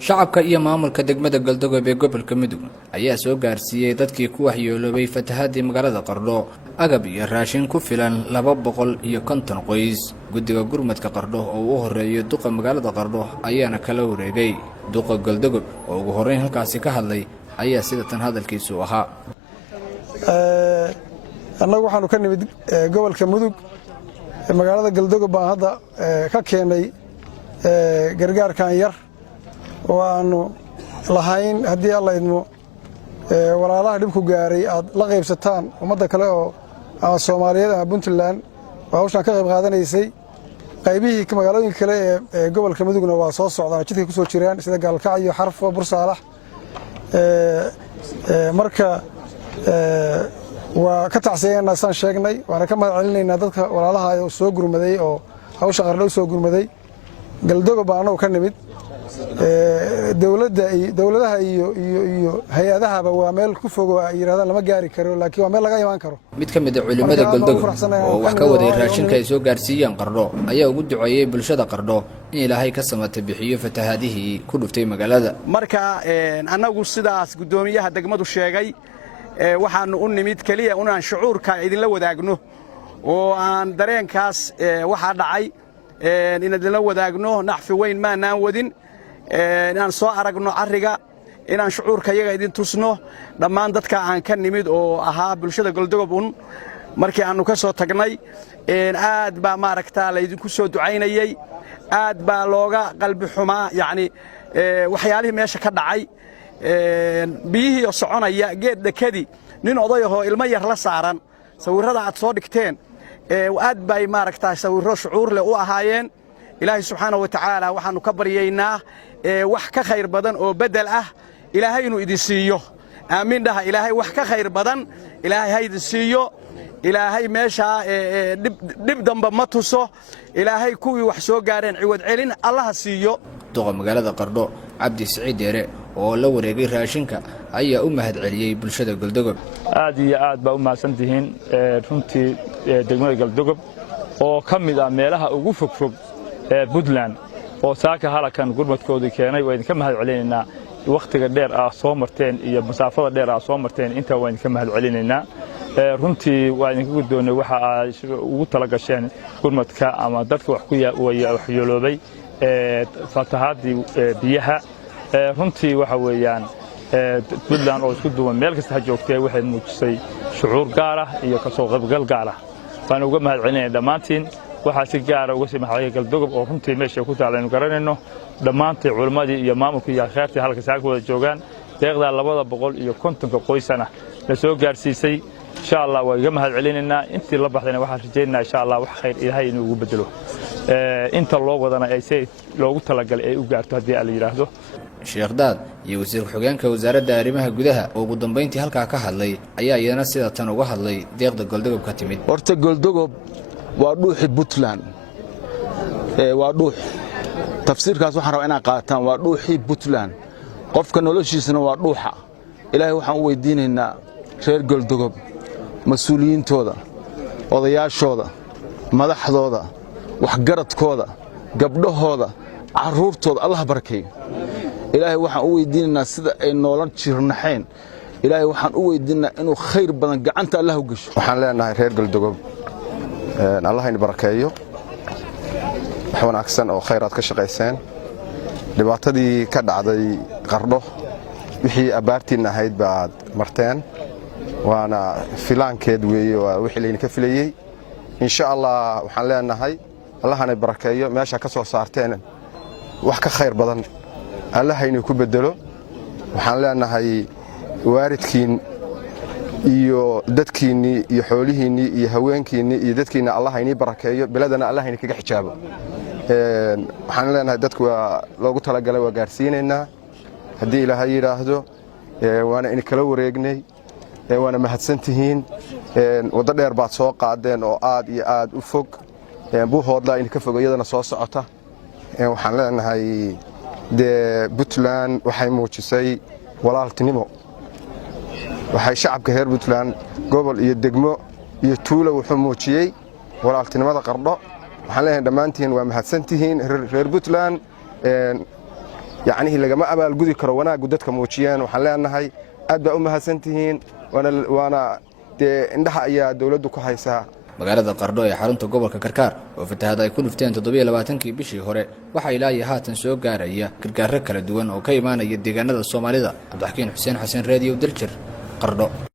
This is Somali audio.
shacabka iyo maamulka degmada Galdogob ee gobolka Mudug ayaa soo gaarsiiyay dadkii ku waxyeeloobay fatahaadii magaalada Qardho agab iyo raashin ku filan 250 qoys. Guddiga gurmadka Qardho oo u horeeyay duqa magaalada Qardho ayaana kala wareegay. Duqa Galdogob oo ugu horeyn halkaasi ka hadlay ayaa sida tan hadalkiisu ahaa. annagu waxaanu ka nimid gobolka Mudug magaalada Galdogob baan hadda ka keenay gargaarkan yar oo aanu lahayn haddii alla idmo walaalaha dhibku gaaray aad la qaybsataan ummadda kale oo Soomaaliyeed ama Puntland waa hawshan ka qayb qaadanaysay qaybihii magaalooyinka kale ee gobolka Mudugna waa soo socdaan jidka ku soo jiraan sida Gaalkacyo iyo Xarfo Bursaalax marka waa ka tacsiyeynaa san sheegnay waana ka mahad celinaynaa dadka walaalaha ay soo gurmaday oo hawsha Qardho soo gurmaday Galdogob baan ka nimid dawladaha iyo hay'adaha waa meel ku fog oo yiraahdaan lama gaari karo laakiin waa meel laga iman karo. Mid ka mid ah culimada Galdogob oo wax ka waday raashinka ay soo gaarsiiyeen Qardho ayaa ugu duceeyay bulshada Qardho in Ilaahay ka samata bixiyo fatahaadihii ku dhuftay magaalada. Marka anagu sidaas gudoomiyaha degmadu sheegay waxaanu u nimid kaliya unaan shucuurka idin la wadaagno oo aan dareenkaas waxa dhacay in idin la wadaagno naxfi weyn ma naan wadin inaan soo aragno ariga inaan shucuurka iyaga idin tusno dhammaan dadka aan ka nimid oo ahaa bulshada Galdogob markii aanu ka soo tagnay aad baa maaragtaa la idinku soo ducaynayay aad baa looga qalbi xumaa yani waxyaalihii meesha ka dhacay biyihii oo soconaya geed dekadi nin odayahoo ilmo yar la saaran sawirrada aad soo dhigteen aad bay maaragtaa sawirro shucuur leh u ahaayeen. Ilaahay subxaanahu wa tacaala waxaanu ka baryaynaa wax ka khayr badan oo bedel ah Ilaahay inuu idin siiyo. Aamin dhaha Ilaahay wax ka khayr badan Ilaahay ha idin siiyo. Ilaahay meesha dib damba ma tuso. Ilaahay kuwii wax soo gaareen ciwad celin Allah siiyo. Duqa magaalada Qardho Cabdi Saciid Deere oo la wareegay raashinka ayaa u mahad celiyay bulshada Galdogob. aad iyo aad baa u mahadsantihiin runtii degmada Galdogob oo ka mid ah meelaha ugu fogfog ee Puntland oo saaka halakan gurmadkooda keenay waa idinka mahad celinaynaa waqtiga dheer ah soo marteen iyo masaafada dheer ah soo marteen inta waa idinka mahad celinaynaa runtii waa idinka gudoonay waxa ay ugu tala gasheen gurmadka ama dadka wax ku waxyeeloobay fatahaadii biyaha runtii waxa weeyaan Puntland oo isku duwan meel kasta ha joogtay waxay muujisay shucuur gaar ah iyo ka soo qaybgal gaar ah baan uga mahad celinaynaa dhammaantiin waxa si gaar ah uga sii maxay Galdogob oo runtii meesha ku taalaynu garanayno dhammaantii culimadii iyo maamulkii iyo khayrtii halka saaka wada joogan deeqda 250 qoysana la soo gaarsiisay insha Allah waa iga mahad celinaynaa intii la baxdayna waxaan rajaynaynaa insha Allah wax khayr Ilaahay inuu ugu bedelo inta loo wadana ay si loogu talagalay ay u gaarto hadii la yiraahdo. Sheekh Daad iyo wasiir xogeenka wasaaradda arrimaha gudaha oo ugu dambeyntii halka ka hadlay ayaa iyana sida tan uga hadlay deeqda Galdogob ka timid. Horta Galdogob waa dhuuxi Puntland waa dhuux tafsiirkaas waxaan rabaa inaan qaataan waa dhuuxi Puntland qofka noloshiisana waa dhuuxa Ilaahay waxaan u weydiinaynaa reer Galdogob mas'uuliyiintooda odayaashooda madaxdooda waxgaradkooda gabdhahooda caruurtooda Allah barakeeyo Ilaahay waxaan u weydiinaynaa sida ay noolan jirnaxeen Ilaahay waxaan u weydiinaa inuu khayr badan gacanta Allah u gasho waxaan leenahay reer Galdogob Allah in barakeeyo wax wanaagsan oo khayraad ka shaqeyseen dhibaatadii ka dhacday Qardho wixii abaartiin ahayd baad marteen waana filaankeed weeye wixii leeyna ka filayay insha Allah waxaan leenahay Allahna barakeeyo meesha ka soo saarteen wax ka khayr badan Allah inuu ku bedelo waxaan leenahay waaridkiin iyo dadkiini iyo xoolihiini iyo haweenkiini iyo dadkiina Allah inii barakeeyo biladana Allah inii kaga xijaabo waxaan leenahay dadku waa loogu tala galay waa gaarsiinaynaa hadii Ilaahay yiraahdo waana in kala wareegnay waana mahadsantihiin wada dheer baad soo qaadeen oo aad iyo aad u fog buuhoodla in ka fogayadana soo socota waxaan leenahay Puntland waxay muujisay walaaltinimo waxay shacabka reer Puntland gobol iyo degmo iyo tuulo wuxuu muujiyay walaaltinimada Qardho waxaan leenahay dhamaantiin waa mahadsantihiin reer Puntland yacnihii lagama abaalgudi karo wanaaggu dadka muujiyeen. waxaan leenahay aad baa u mahadsantihiin waana dee indhaha ayaa dawladdu ku haysaa. magaalada Qardho ee xarunta gobolka Karkaar oo fatahaad ay ku nufteen 27kii bishii hore waxa ilaa iyo haatan soo gaaraya gargaar kala duwan oo ka imaanaya deegaanada Soomaalida. Cabdixakiin Xuseen Xasan Radio Daljir Qardho.